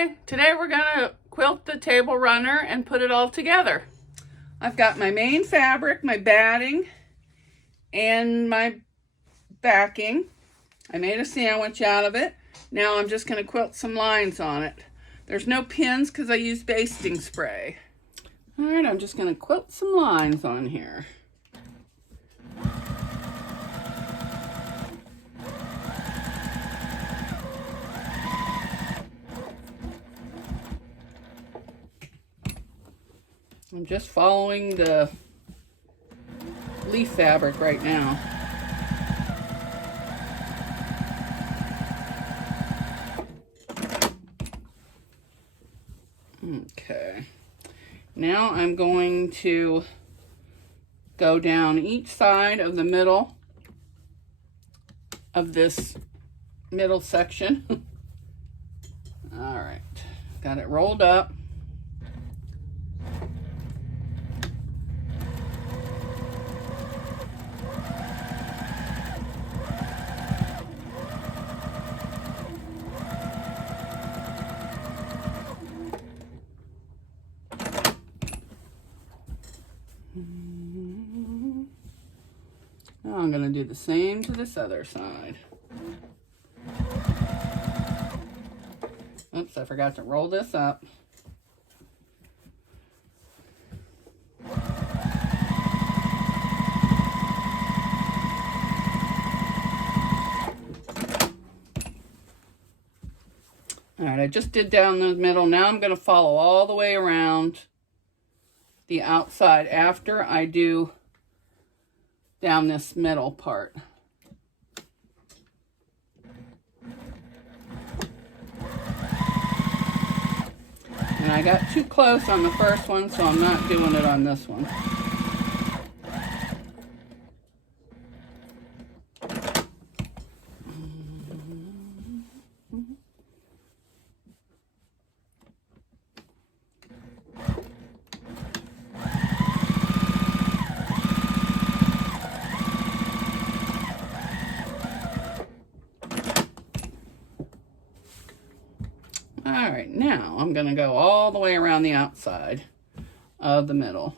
Hi, today we're gonna quilt the Tablerunner and put it all together. I've got my main fabric, my batting, and my backing. I made a sandwich out of it. Now I'm just gonna quilt some lines on it. There's no pins because I used basting spray. All right, I'm just gonna quilt some lines on here. I'm just following the leaf fabric right now. Okay, now I'm going to go down each side of the middle of this middle section. All right, got it rolled up. Now I'm going to do the same to this other side. Oops, I forgot to roll this up. All right, I just did down the middle. Now I'm going to follow all the way around the outside after I do down this middle part. And I got too close on the first one, so I'm not doing it on this one. All right, now I'm going to go all the way around the outside of the middle.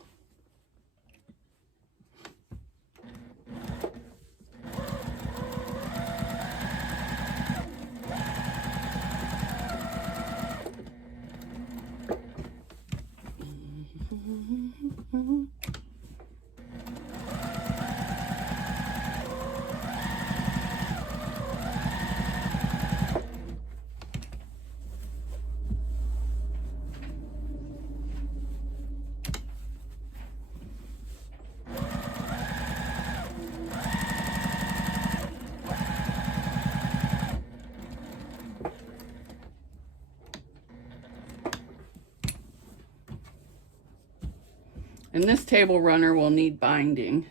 And this Tablerunner will need binding.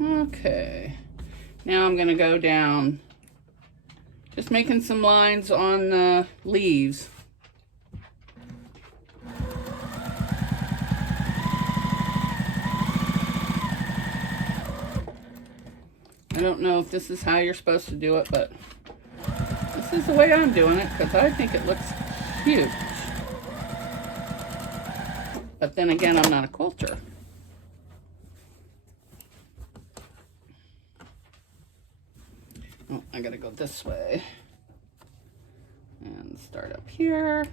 Okay, now I'm going to go down, just making some lines on the leaves. I don't know if this is how you're supposed to do it, but this is the way I'm doing it because I think it looks huge. But then again, I'm not a quilter. Oh, I gotta go this way and start up here.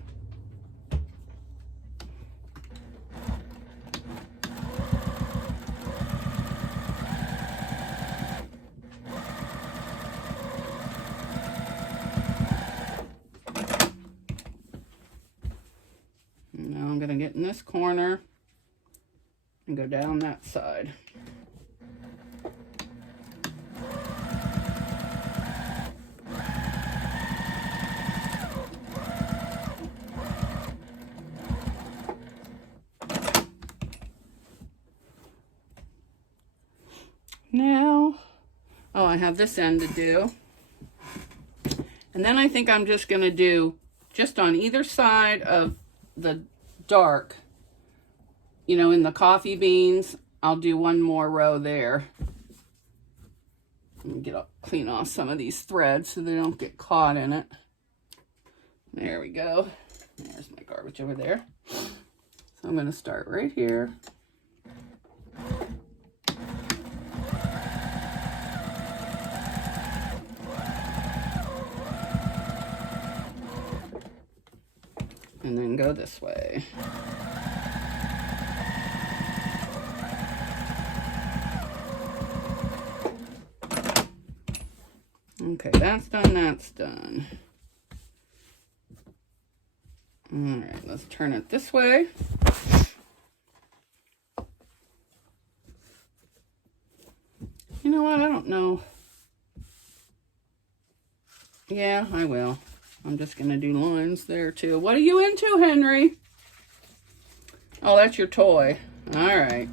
Now I'm gonna get in this corner and go down that side. Now, oh, I have this end to do. And then I think I'm just going to do just on either side of the dark you know, in the coffee beans, I'll do one more row there. Let me clean off some of these threads so they don't get caught in it. There we go. There's my garbage over there. So I'm going to start right here. And then go this way. Okay, that's done, that's done. All right, let's turn it this way. You know what, I don't know. Yeah, I will. I'm just gonna do lines there too. What are you into, Henry? Oh, that's your toy. All right.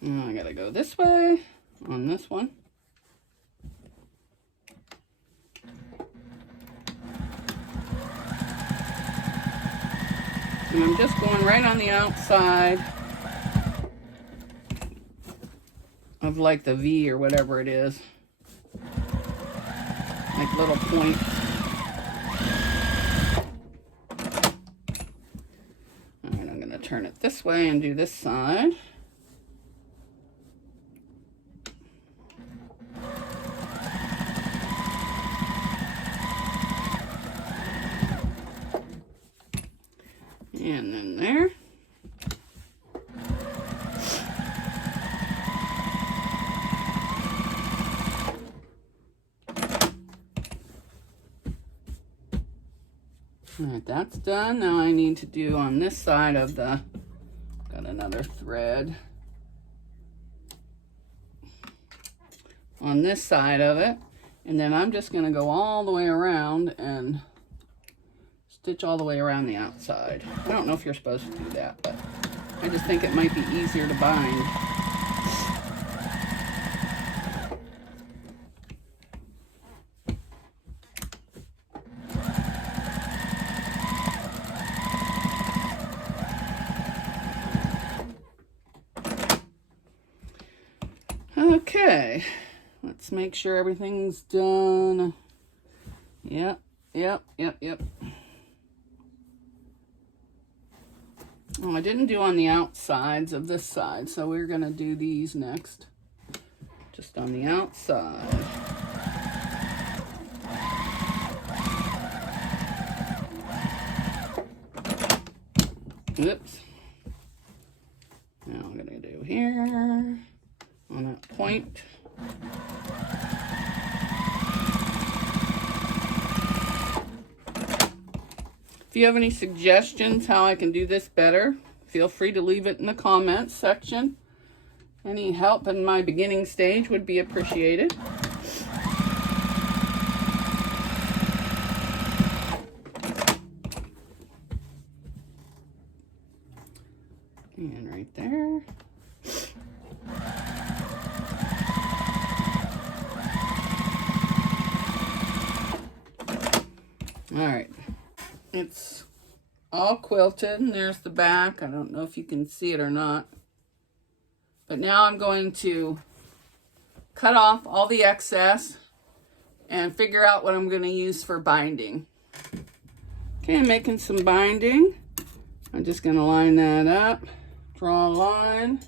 I gotta go this way on this one. And I'm just going right on the outside of like the V or whatever it is. Like little points. All right, I'm gonna turn it this way and do this side. And then there. All right, that's done. Now I need to do on this side of the, got another thread. On this side of it. And then I'm just gonna go all the way around and stitch all the way around the outside. I don't know if you're supposed to do that, but I just think it might be easier to bind. Okay, let's make sure everything's done. Yep. Oh, I didn't do on the outsides of this side, so we're gonna do these next. Just on the outside. Oops. Now I'm gonna do here on that point. If you have any suggestions how I can do this better, feel free to leave it in the comments section. Any help in my beginning stage would be appreciated. And right there. All right. It's all quilted, and there's the back. I don't know if you can see it or not. But now I'm going to cut off all the excess and figure out what I'm going to use for binding. Okay, I'm making some binding. I'm just going to line that up, draw a line.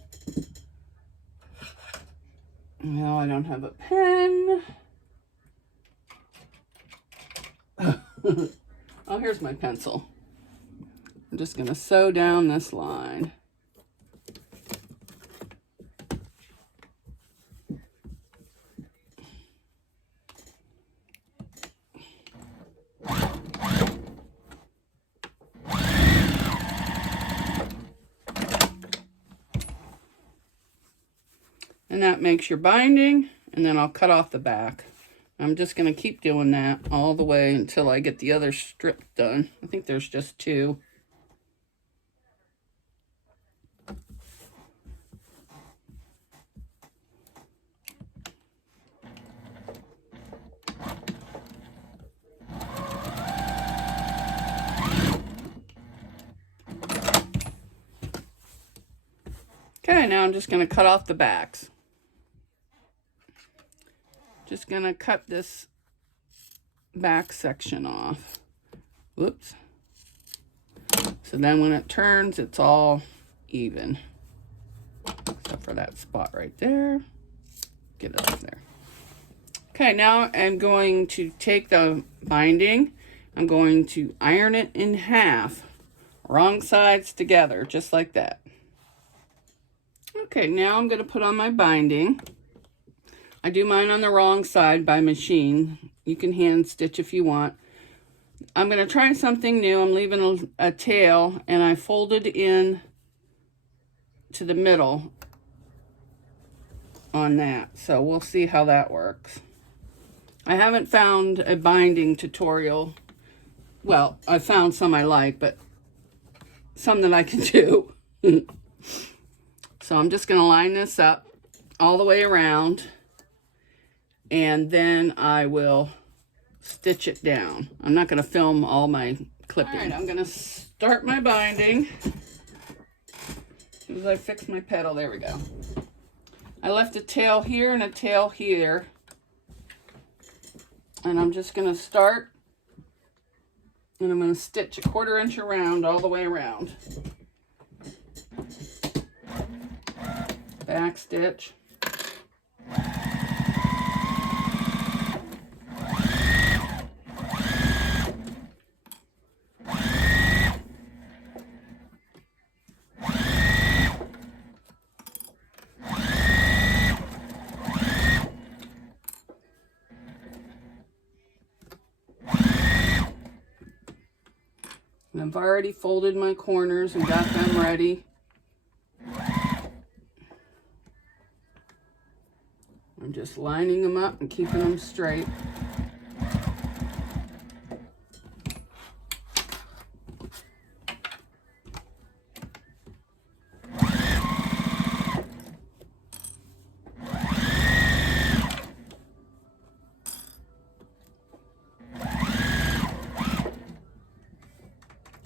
Now I don't have a pen. Oh, here's my pencil. I'm just going to sew down this line. And that makes your binding, and then I'll cut off the back. I'm just going to keep doing that all the way until I get the other strip done. I think there's just 2. Okay, now I'm just going to cut off the backs. Just going to cut this back section off. Whoops. So then when it turns, it's all even. Except for that spot right there. Get it up there. Okay, now I'm going to take the binding. I'm going to iron it in half. Wrong sides together, just like that. Okay, now I'm going to put on my binding. I do mine on the wrong side by machine. You can hand stitch if you want. I'm going to try something new. I'm leaving a tail, and I folded in to the middle on that. So we'll see how that works. I haven't found a binding tutorial. Well, I found some I like, but some that I can do. So I'm just going to line this up all the way around, and then I will stitch it down. I'm not going to film all my clipping. All right, I'm going to start my binding. As soon as I fix my petal, there we go. I left a tail here and a tail here. And I'm just going to start, and I'm going to stitch a 1/4 inch around all the way around. Back stitch. And I've already folded my corners and got them ready. I'm just lining them up and keeping them straight.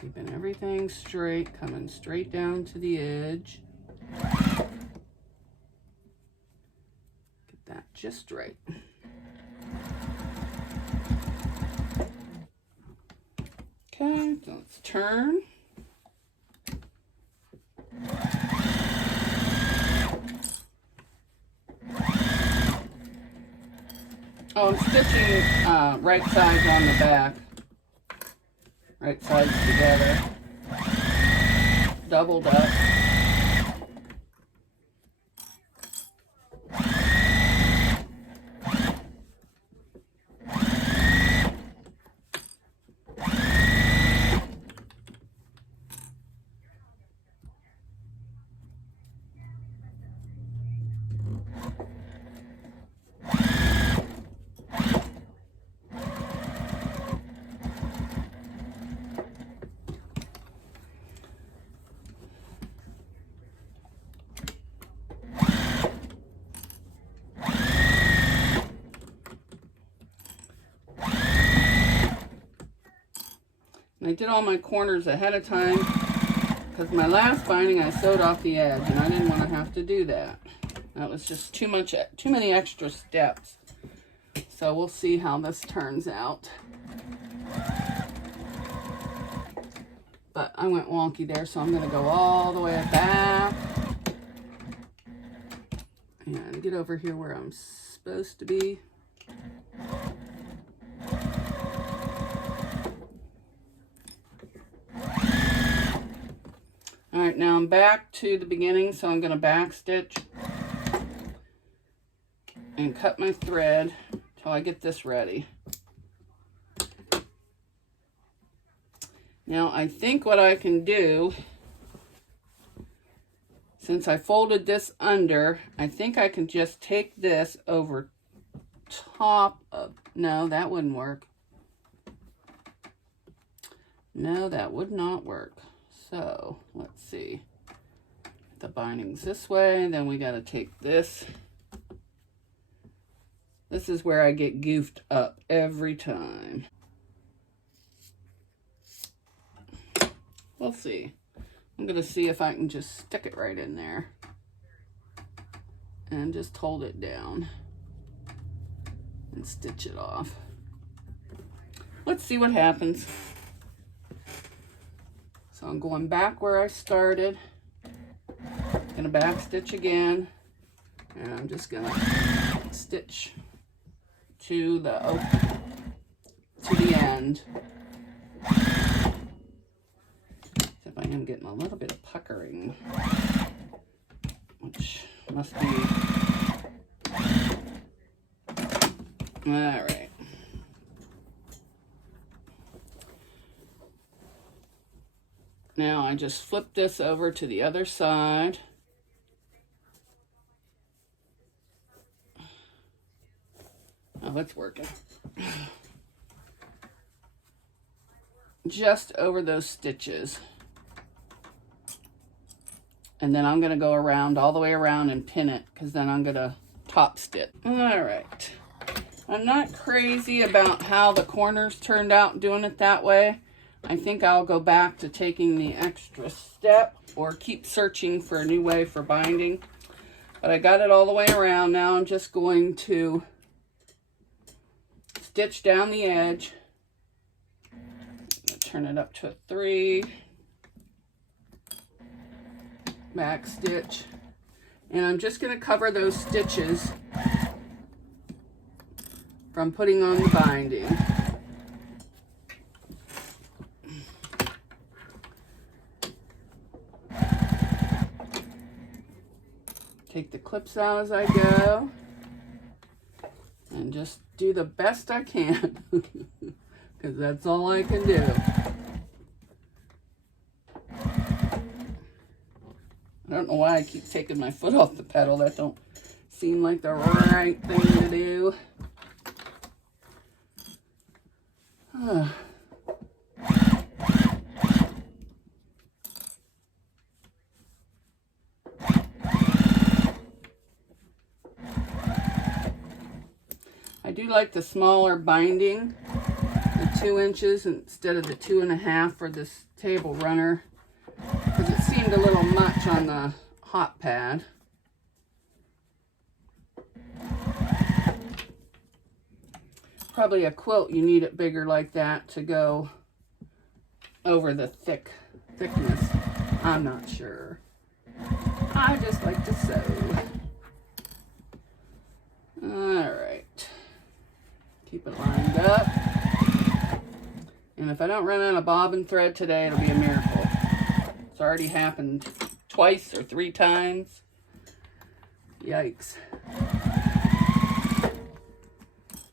Keeping everything straight, coming straight down to the edge. Get that just right. Okay, so let's turn. Oh, I'm stitching right sides on the back. Right sides together. Doubled up. I did all my corners ahead of time because my last binding I sewed off the edge, and I didn't want to have to do that. That was just too many extra steps. So we'll see how this turns out. But I went wonky there, so I'm going to go all the way back and get over here where I'm supposed to be. All right, now I'm back to the beginning, so I'm going to back stitch and cut my thread till I get this ready. Now I think what I can do, since I folded this under, I think I can just take this over top of No, that wouldn't work. No, that would not work. So, let's see. The binding's this way, then we got to take this. This is where I get goofed up every time. We'll see. I'm going to see if I can just stick it right in there. And just hold it down. And stitch it off. Let's see what happens. So I'm going back where I started. Gonna back stitch again. And I'm just gonna stitch to the end. Except I am getting a little bit of puckering, which must be all right. Now I just flip this over to the other side. Oh, that's working. Just over those stitches. And then I'm going to go around, all the way around and pin it, because then I'm going to top stitch. All right. I'm not crazy about how the corners turned out doing it that way. I think I'll go back to taking the extra step or keep searching for a new way for binding. But I got it all the way around. Now I'm just going to stitch down the edge. Turn it up to a 3. Back stitch. And I'm just going to cover those stitches from putting on the binding. Take the clips out as I go and just do the best I can because that's all I can do. I don't know why I keep taking my foot off the pedal. That don't seem like the right thing to do. I do like the smaller binding, the 2 inches instead of the 2.5 for this Tablerunner, because it seemed a little much on the hot pad. Probably a quilt, you need it bigger like that to go over the thickness. I'm not sure. I just like to sew. All right. Keep it lined up. And if I don't run out of bobbin thread today, it'll be a miracle. It's already happened twice or 3 times. Yikes.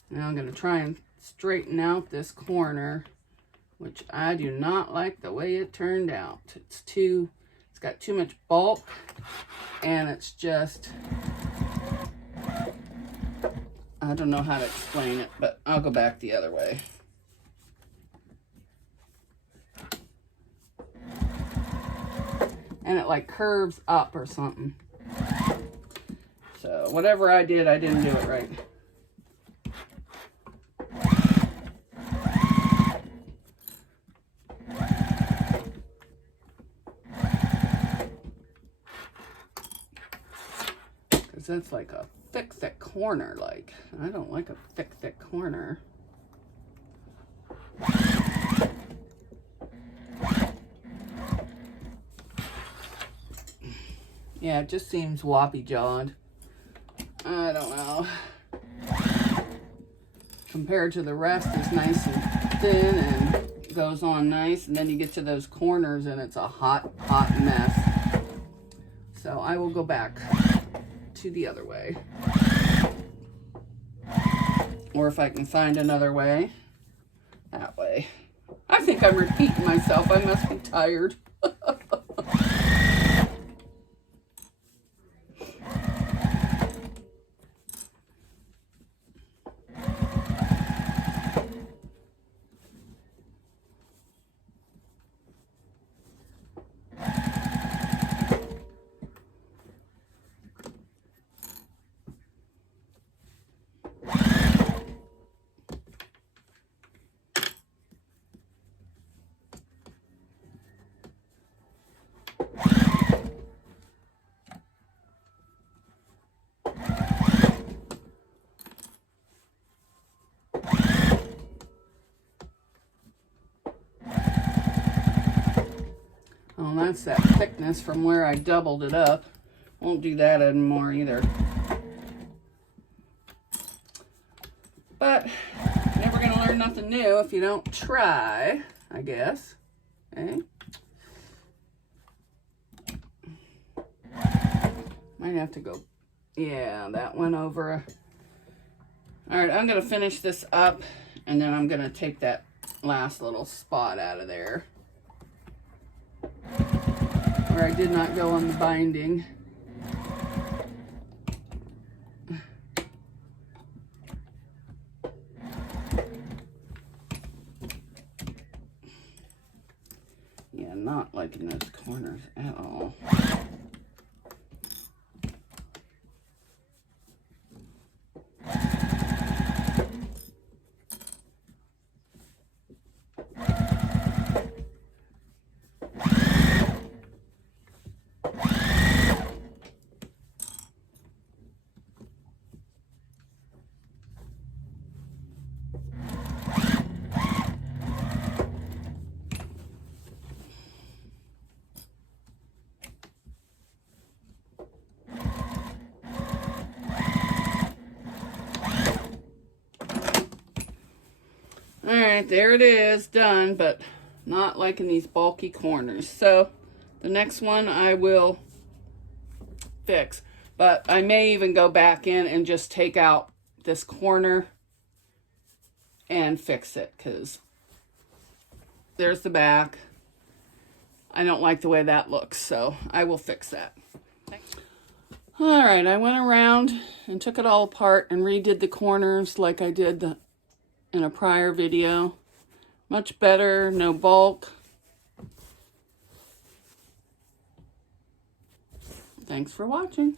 Now I'm going to try and straighten out this corner, which I do not like the way it turned out. It's got too much bulk, and it's just, I don't know how to explain it, but I'll go back the other way. And it like curves up or something. So whatever I did, I didn't do it right. Because that's like a thick corner. Like, I don't like a thick corner. Yeah, it just seems wobbly-jawed. I don't know. Compared to the rest, it's nice and thin and goes on nice. And then you get to those corners and it's a hot mess. So I will go back to the other way. Or if I can find another way, that way. I think I'm repeating myself. I must be tired. Well, that's that thickness from where I doubled it up. Won't do that anymore either. But never gonna learn nothing new if you don't try, I guess. Okay. Might have to go, yeah, that went over. All right, I'm gonna finish this up and then I'm gonna take that last little spot out of there where I did not go on the binding. Yeah, not liking those corners at all. All right, there it is, done, but not liking these bulky corners. So the next one I will fix, but I may even go back in and just take out this corner and fix it, because there's the back. I don't like the way that looks, so I will fix that. All right, I went around and took it all apart and redid the corners like I did in a prior video. Much better, no bulk. Thanks for watching.